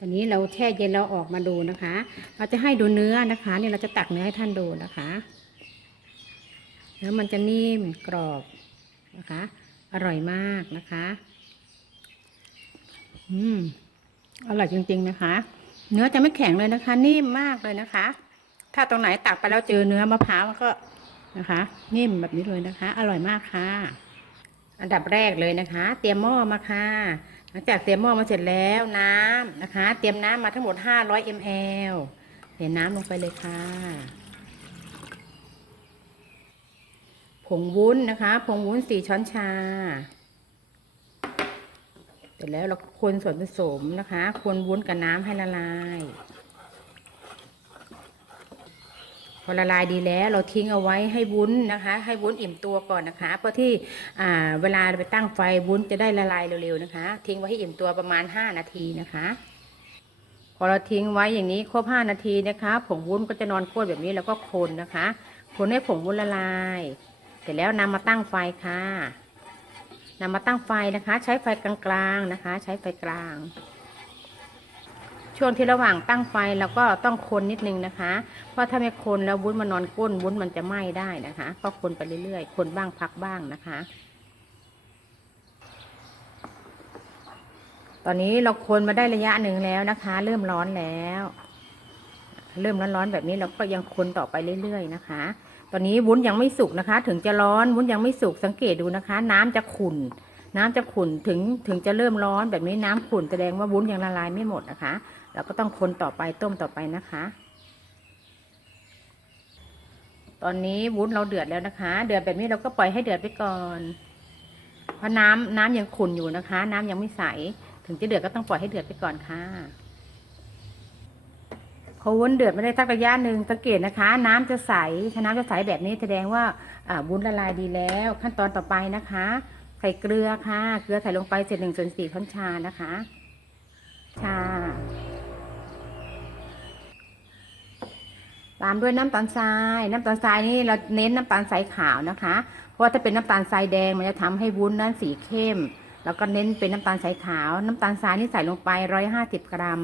ตอนนี้เราแช่เย็นเราออกมาดูนะคะ เราจะให้ดูเนื้อนะคะเนี่ยเราจะตักเนื้อให้ท่านดูนะคะเนื้อมันจะนิ่มกรอบนะคะ อร่อยมากนะคะ อืมอร่อยจริง ๆนะคะ เนื้อจะไม่แข็งเลยนะคะ นิ่มมากเลยนะคะ ถ้าตรงไหนตักไปแล้วเจอเนื้อมะพร้าวมันก็นะคะ นิ่มแบบนี้เลยนะคะ อร่อยมากค่ะ อันดับแรกเลยนะคะ เตรียมหม้อมาค่ะ หลังจากเตรียมหม้อมาเสร็จแล้วน้ำนะคะ เตรียมน้ำมาทั้งหมด 500 ml เทน้ำลงไปเลยค่ะ ผงวุ้นนะคะ ผงวุ้นสี่ช้อนชา เสร็จแล้วเราคนส่วนผสมนะคะ คนวุ้นกับน้ำให้ละลาย พ อละลายดีแล้ว เราทิ้งเอาไว้ให้วุ้นนะคะ ให้วุ้นอิ่มตัวก่อนนะคะเพื่อที่อ่าเวลาไปตั้งไฟวุ้นจะได้ละลายเร็วๆนะคะ ทิ้งไว้ให้อิ่มตัวประมาณ 5 นาทีนะคะ พอเราทิ้งไว้อย่างนี้ครบ5นาทีนะคะผงวุ้นก็จะนอนโคตรแบบนี้แล้วก็คนนะคะ คนให้ผงวุ้นละลาย เสร็จแล้วนำมาตั้งไฟค่ะนำมาตั้งไฟนะคะ ใช้ไฟกลางๆนะคะ ใช้ไฟกลาง ช่วงที่ระหว่างตั้งไฟเราก็ต้องคนนิดนึงนะคะ เพราะถ้าไม่คนแล้ววุ้นมันนอนก้นวุ้นมันจะไหม้ได้นะคะ ก็คนไปเรื่อยๆ คนบ้างพักบ้างนะคะ ตอนนี้เราคนมาได้ระยะหนึ่งแล้วนะคะ เริ่มร้อนแล้ว เริ่มร้อนๆแบบนี้เราก็ยังคนต่อไปเรื่อยๆนะคะ ตอนนี้วุ้นยังไม่สุกนะคะ ถึงจะร้อนวุ้นยังไม่สุกสังเกตดูนะคะ น้ำจะขุ่น น้ำจะขุ่นถึงถึงจะเริ่มร้อนแบบนี้น้ำขุ่นแสดงว่าวุ้นยังละลายไม่หมดนะคะ เราก็ต้องคนต่อไปต้มต่อไปนะคะ ตอนนี้วุ้นเราเดือดแล้วนะคะ เดือดแบบนี้เราก็ปล่อยให้เดือดไปก่อนเพราะน้ำน้ำยังขุ่นอยู่นะคะ น้ำยังไม่ใส ถึงจะเดือดก็ต้องปล่อยให้เดือดไปก่อนค่ะพอวุ้นเดือดไม่ได้สักระยะหนึ่งสังเกตนะคะ น้ำจะใสถ้าน้ำจะใสแบบนี้แสดงว่าวุ้นละลายดีแล้ว ขั้นตอนต่อไปนะคะ ใส่เกลือค่ะ เกลือใส่ลงไปเศษหนึ่งส่วนสี่ช้อนชานะคะ ชา ตามด้วยน้ำตาลทราย น้ำตาลทรายนี่เราเน้นน้ำตาลทรายขาวนะคะ เพราะว่าถ้าเป็นน้ำตาลทรายแดงมันจะทำให้วุ้นนั้นสีเข้ม แล้วก็เน้นเป็นน้ำตาลทรายขาว น้ำตาลทรายนี่ใส่ลงไปร้อยห้าสิบกรัม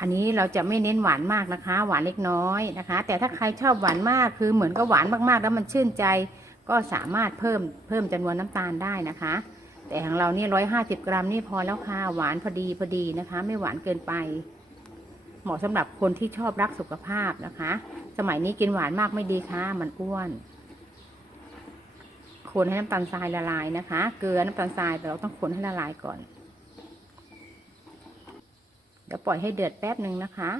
อันนี้เราจะไม่เน้นหวานมากนะคะ หวานเล็กน้อยนะคะ แต่ถ้าใครชอบหวานมากคือเหมือนกับหวานมากๆ แล้วมันชื่นใจ ก็สามารถเพิ่มเพิ่มจำนวนน้ำตาลได้นะคะ แต่ของเราเนี่ยร้อยห้าสิบกรัมนี่พอแล้วค่ะ หวานพอดีพอดีนะคะ ไม่หวานเกินไป เหมาะสำหรับคนที่ชอบรักสุขภาพนะคะ สมัยนี้กินหวานมากไม่ดีค่ะ มันอ้วนคนให้น้ำตาลทรายละลายนะคะ เกลือน้ำตาลทรายแต่เราต้องคนให้ละลายก่อน เดี๋ยวปล่อยให้เดือดแป๊บหนึ่งนะคะ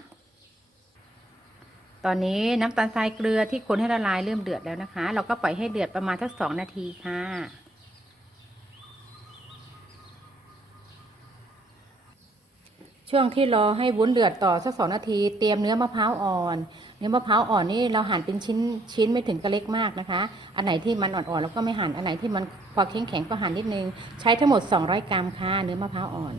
ตอนนี้น้ำตาลทรายเกลือที่คนให้ละลายเริ่มเดือดแล้วนะคะ เราก็ปล่อยให้เดือดประมาณสักสองนาทีค่ะ ช่วงที่รอให้วุ้นเดือดต่อสักสองนาที เตรียมเนื้อมะพร้าวอ่อน เนื้อมะพร้าวอ่อนนี่เราหั่นเป็นชิ้นชิ้นไม่ถึงกระเล็กมากนะคะ อันไหนที่มันอ่อนๆเราก็ไม่หั่น อันไหนที่มันพอแข็งๆก็หั่นนิดนึง ใช้ทั้งหมด 200 กรัมค่ะเนื้อมะพร้าวอ่อน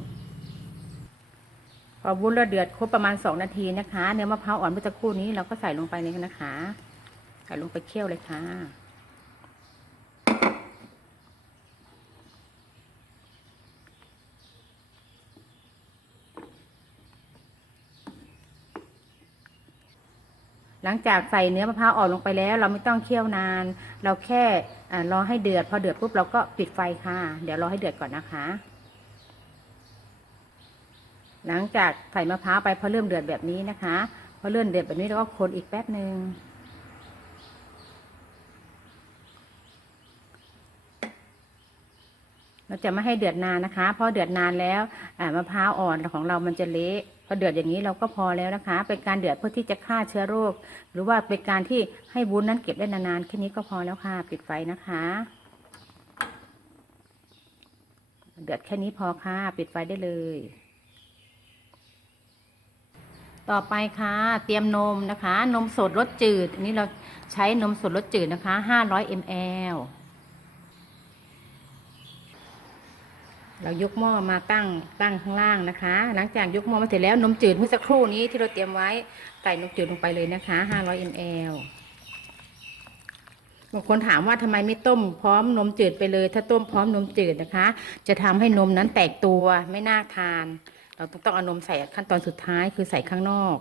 พอวุ้นเราเดือดครบประมาณ 2 นาทีนะคะ เนื้อมะพร้าวอ่อนเมื่อสักครู่นี้เราก็ใส่ลงไปเลยนะคะ ใส่ลงไปเคี่ยวเลยค่ะ หลังจากใส่เนื้อมะพร้าวอ่อนลงไปแล้ว เราไม่ต้องเคี่ยวนาน เราแค่อ่ารอให้เดือด พอเดือดปุ๊บเราก็ปิดไฟค่ะ เดี๋ยวรอให้เดือดก่อนนะคะ หลังจากใส่มะพร้าวไปพอเริ่มเดือดแบบนี้นะคะพอเริ่มเดือดแบบนี้เราก็คนอีกแป๊บหนึ่งเราจะไม่ให้เดือดนานนะคะเพราะเดือดนานแล้วมะพร้าวอ่อนของเรามันจะเละพอเดือดอย่างนี้เราก็พอแล้วนะคะ เป็นการเดือดเพื่อที่จะฆ่าเชื้อโรค หรือว่าเป็นการที่ให้วุ้นนั้นเก็บได้นานๆแค่นี้ก็พอแล้วค่ะปิดไฟนะคะ เดือดแค่นี้พอค่ะปิดไฟได้เลย ต่อไปค่ะ เตรียมนมนะคะ นมสดรสจืด อันนี้เราใช้นมสดรสจืดนะคะ 500 ml เรายกหม้อมาตั้งตั้งข้างล่างนะคะ หลังจากยกหม้อมาเสร็จแล้วนมจืดเมื่อสักครู่นี้ที่เราเตรียมไว้ใส่นมจืดลงไปเลยนะคะ 500 ml บางคนถามว่าทำไมไม่ต้มพร้อมนมจืดไปเลย ถ้าต้มพร้อมนมจืดนะคะ จะทำให้นมนั้นแตกตัวไม่น่าทาน เราต้องต้องเอานมใส่ขั้นตอนสุดท้ายคือใส่ข้างนอก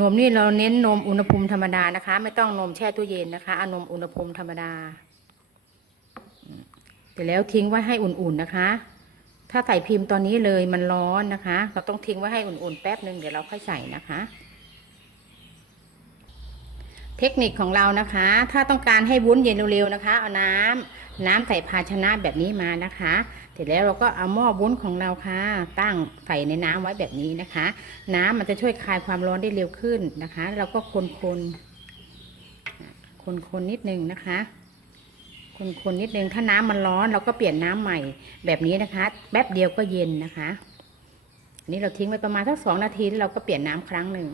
นมนี่เราเน้นนมอุณหภูมิธรรมดานะคะ ไม่ต้องนมแช่ตู้เย็นนะคะเอานมอุณหภูมิธรรมดาเสร็จแล้วทิ้งไว้ให้อุ่นๆนะคะ ถ้าใส่พิมพ์ตอนนี้เลยมันร้อนนะคะ เราต้องทิ้งไว้ให้อุ่นๆแป๊บหนึ่งเดี๋ยวเราค่อยใส่นะคะ เทคนิคของเรานะคะ ถ้าต้องการให้วุ้นเย็นเร็วๆนะคะ เอาน้ำน้ำใส่ภาชนะแบบนี้มานะคะ เสร็จแล้วเราก็เอาหม้อวุ้นของเราค่ะ ตั้งใส่ในน้ำไว้แบบนี้นะคะ น้ำมันจะช่วยคลายความร้อนได้เร็วขึ้นนะคะ เราก็คนคนคนคนๆนิดนึงนะคะ คนคนๆนิดนึงถ้าน้ำมันร้อน เราก็เปลี่ยนน้ำใหม่แบบนี้นะคะแป๊บเดียวก็เย็นนะคะนนี้เราทิ้งไว้ประมาณสักสองนาทีแล้วเราก็เปลี่ยนน้ำครั้งหนึ่ง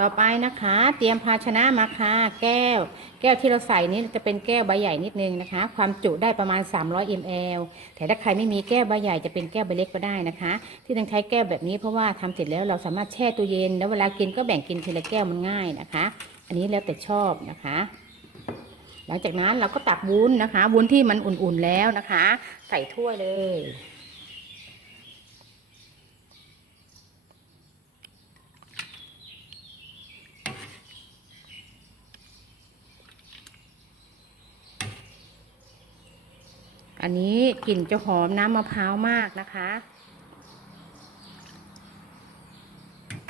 ต่อไปนะคะ เตรียมภาชนะมาค่ะแก้ว แก้วที่เราใส่นี้จะเป็นแก้วใบใหญ่นิดนึงนะคะ ความจุได้ประมาณ 300 ml แต่ถ้าใครไม่มีแก้วใบใหญ่จะเป็นแก้วใบเล็กก็ได้นะคะ ที่ต้องใช้แก้วแบบนี้เพราะว่าทำเสร็จแล้วเราสามารถแช่ตู้เย็น แล้วเวลากินก็แบ่งกินทีละแก้วมันง่ายนะคะ อันนี้แล้วแต่ชอบนะคะ หลังจากนั้นเราก็ตักวุ้นนะคะวุ้นที่มันอุ่นๆแล้วนะคะ ใส่ถ้วยเลย อันนี้กลิ่นจะหอมน้ำมะพร้าวมากนะคะ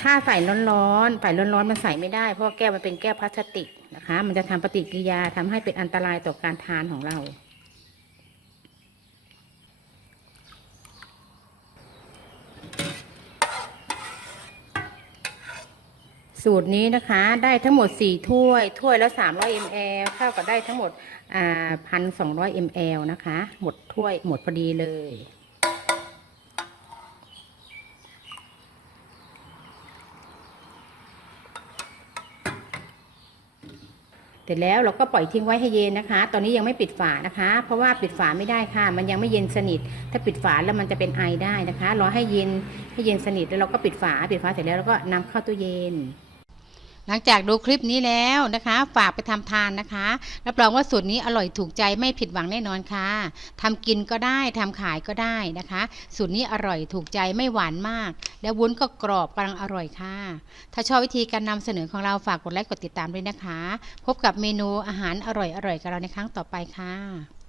ถ้าใส่ร้อนๆใส่ร้อนๆมันใส่ไม่ได้ เพราะแก้วมันเป็นแก้วพลาสติกนะคะ มันจะทำปฏิกิริยาทำให้เป็นอันตรายต่อการทานของเรา สูตรนี้นะคะได้ทั้งหมด 4 ถ้วย ถ้วยละ 300 ml เท่ากับได้ทั้งหมดพันสองร้อย ml นะคะ หมดถ้วยหมดพอดีเลย เสร็จแล้วเราก็ปล่อยทิ้งไว้ให้เย็นนะคะ ตอนนี้ยังไม่ปิดฝานะคะ เพราะว่าปิดฝาไม่ได้ค่ะ มันยังไม่เย็นสนิท ถ้าปิดฝาแล้วมันจะเป็นไอได้นะคะ รอให้เย็นให้เย็นสนิทแล้วเราก็ปิดฝา ปิดฝาเสร็จแล้วเราก็นำเข้าตู้เย็น หลังจากดูคลิปนี้แล้วนะคะ ฝากไปทำทานนะคะ รับรองว่าสูตรนี้อร่อยถูกใจไม่ผิดหวังแน่นอนค่ะทำกินก็ได้ทำขายก็ได้นะคะ สูตรนี้อร่อยถูกใจไม่หวานมาก แล้ววุ้นก็กรอบกำลังอร่อยค่ะ ถ้าชอบวิธีการนำเสนอของเราฝากกดไลค์กดติดตามด้วยนะคะ พบกับเมนูอาหารอร่อยๆกับเราในครั้งต่อไปค่ะ